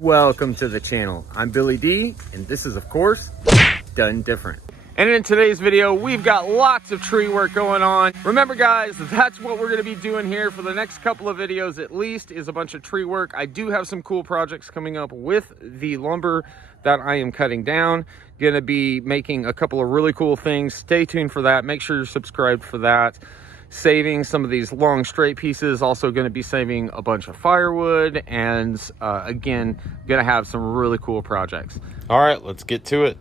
Welcome to the channel. I'm Billy D, and this is, of course, Done Different. And in today's video, we've got lots of tree work going on. Remember, guys, that's what we're going to be doing here for the next couple of videos, at least, is a bunch of tree work. I do have some cool projects coming up with the lumber that I am cutting down. Going to be making a couple of really cool things. Stay tuned for that. Make sure you're subscribed for that. Saving some of these long straight pieces, also going to be saving a bunch of firewood, and again, going to have some really cool projects. All right, let's get to it.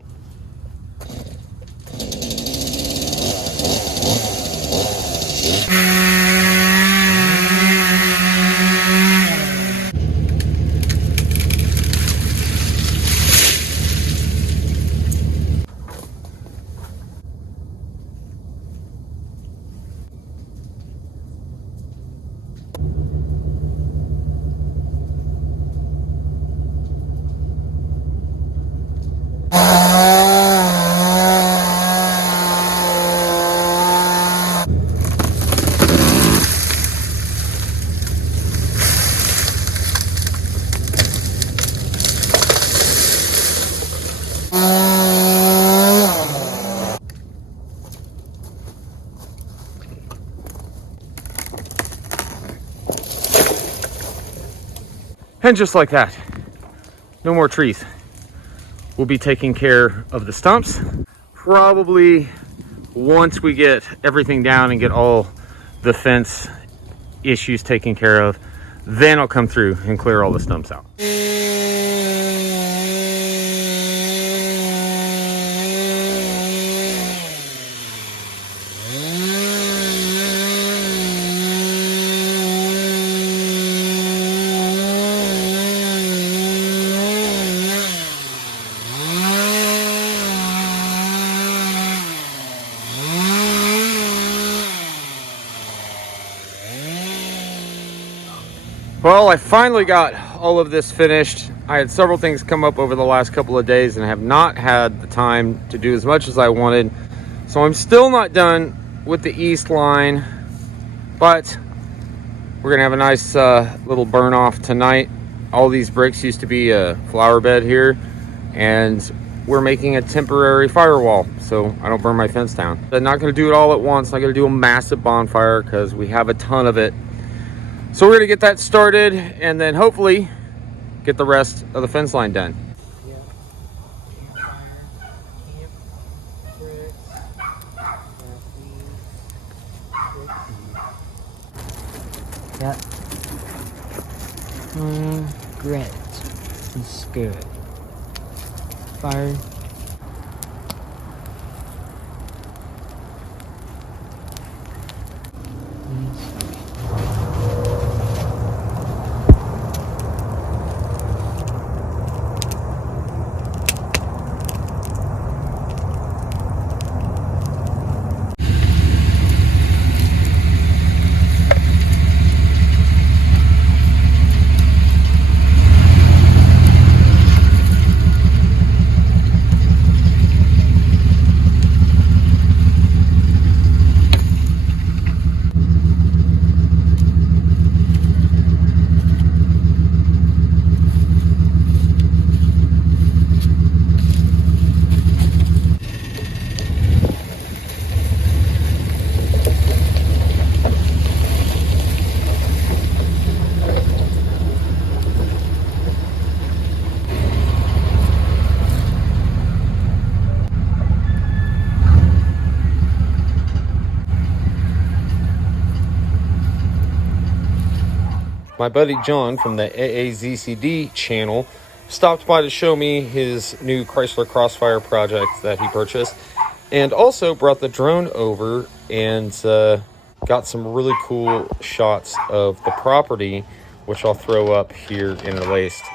And just like that, no more trees. We'll be taking care of the stumps. Probably once we get everything down and get all the fence issues taken care of, then I'll come through and clear all the stumps out. Well, I finally got all of this finished. I had several things come up over the last couple of days and have not had the time to do as much as I wanted. So I'm still not done with the east line, but we're gonna have a nice little burn off tonight. All these bricks used to be a flower bed here, and we're making a temporary firewall so I don't burn my fence down. I'm not gonna do it all at once. I'm gonna do a massive bonfire because we have a ton of it. So we're gonna get that started and then hopefully get the rest of the fence line done. Yep. Grit is good. Fire. My buddy John from the AAZCD channel stopped by to show me his new Chrysler Crossfire project that he purchased, and also brought the drone over and got some really cool shots of the property, which I'll throw up here interlaced.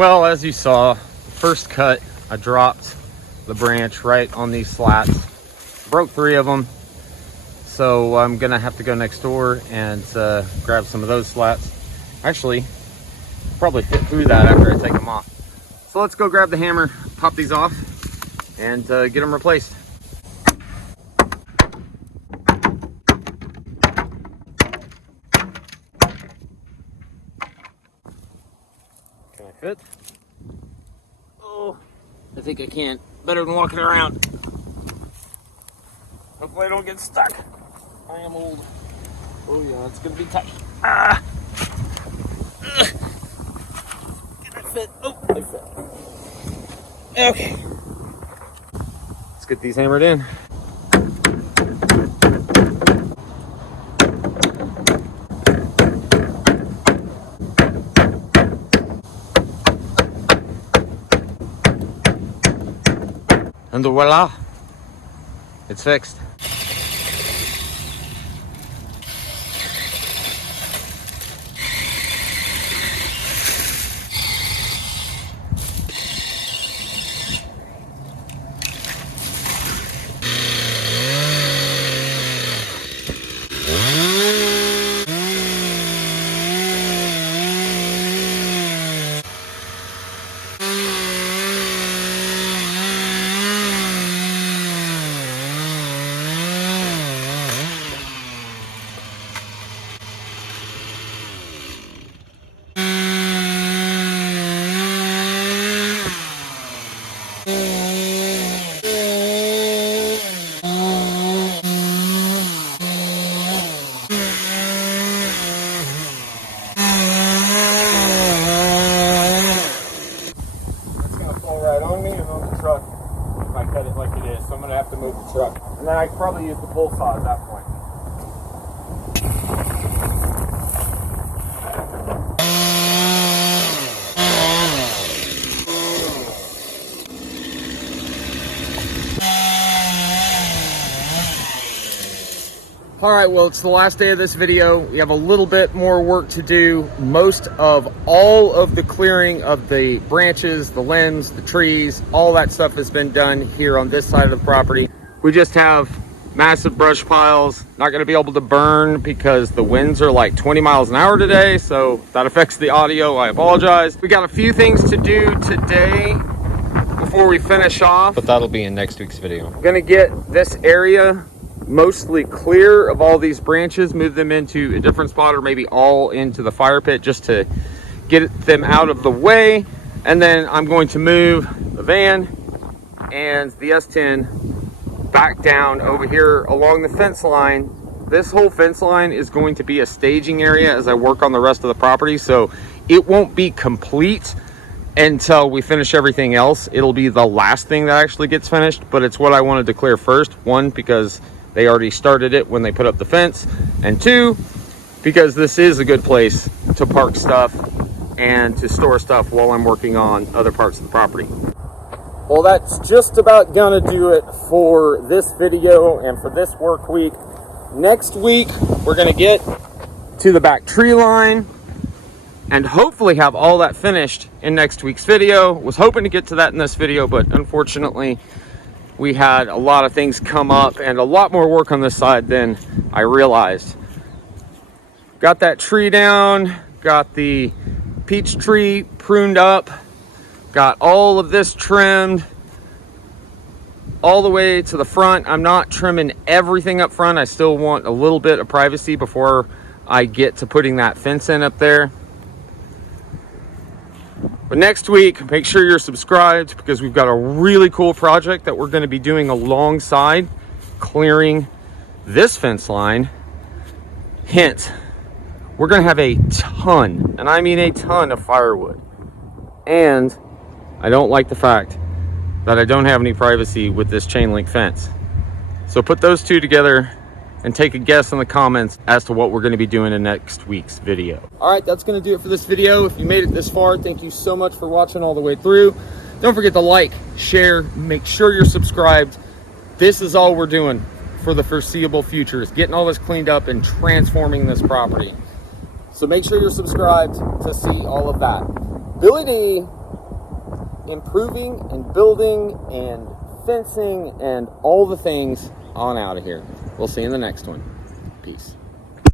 Well, as you saw, first cut, I dropped the branch right on these slats. Broke 3 of them. So I'm gonna have to go next door and grab some of those slats. Actually, probably fit through that after I take them off. So let's go grab the hammer, pop these off, and get them replaced. Can I fit? Oh, I think I can. Better than walking around. Hopefully I don't get stuck. I am old. Oh yeah, it's gonna be tight. Ah! Can I fit? Oh, I fit. Okay. Let's get these hammered in. And voila, it's fixed. Truck, and then I could probably use the pull saw at that point. All right, well, it's the last day of this video. We have a little bit more work to do. Most of all of the clearing of the branches, the limbs, the trees, all that stuff has been done here on this side of the property. We just have massive brush piles, not gonna be able to burn because the winds are like 20 miles an hour today, so that affects the audio, I apologize. We got a few things to do today before we finish off, but that'll be in next week's video. I'm gonna get this area mostly clear of all these branches, move them into a different spot or maybe all into the fire pit just to get them out of the way. And then I'm going to move the van and the S10 back down over here along the fence line. This whole fence line is going to be a staging area as I work on the rest of the property, so it won't be complete until we finish everything else. It'll be the last thing that actually gets finished, but it's what I wanted to clear first. One, because they already started it when they put up the fence, and two, because this is a good place to park stuff and to store stuff while I'm working on other parts of the property. Well, that's just about gonna do it for this video and for this work week. Next week, we're gonna get to the back tree line and hopefully have all that finished in next week's video. Was hoping to get to that in this video, but unfortunately, we had a lot of things come up and a lot more work on this side than I realized. Got that tree down, got the peach tree pruned up, got all of this trimmed all the way to the front. I'm not trimming everything up front. I still want a little bit of privacy before I get to putting that fence in up there. But next week, make sure you're subscribed because we've got a really cool project that we're going to be doing alongside clearing this fence line. Hint, we're going to have a ton, and I mean a ton, of firewood. And I don't like the fact that I don't have any privacy with this chain link fence. So put those two together and take a guess in the comments as to what we're going to be doing in next week's video. All right, that's going to do it for this video. If you made it this far, thank you so much for watching all the way through. Don't forget to like, share, make sure you're subscribed. This is all we're doing for the foreseeable future, is getting all this cleaned up and transforming this property. So make sure you're subscribed to see all of that. Billy D, improving and building and fencing and all the things on out of here. We'll see you in the next one. Peace.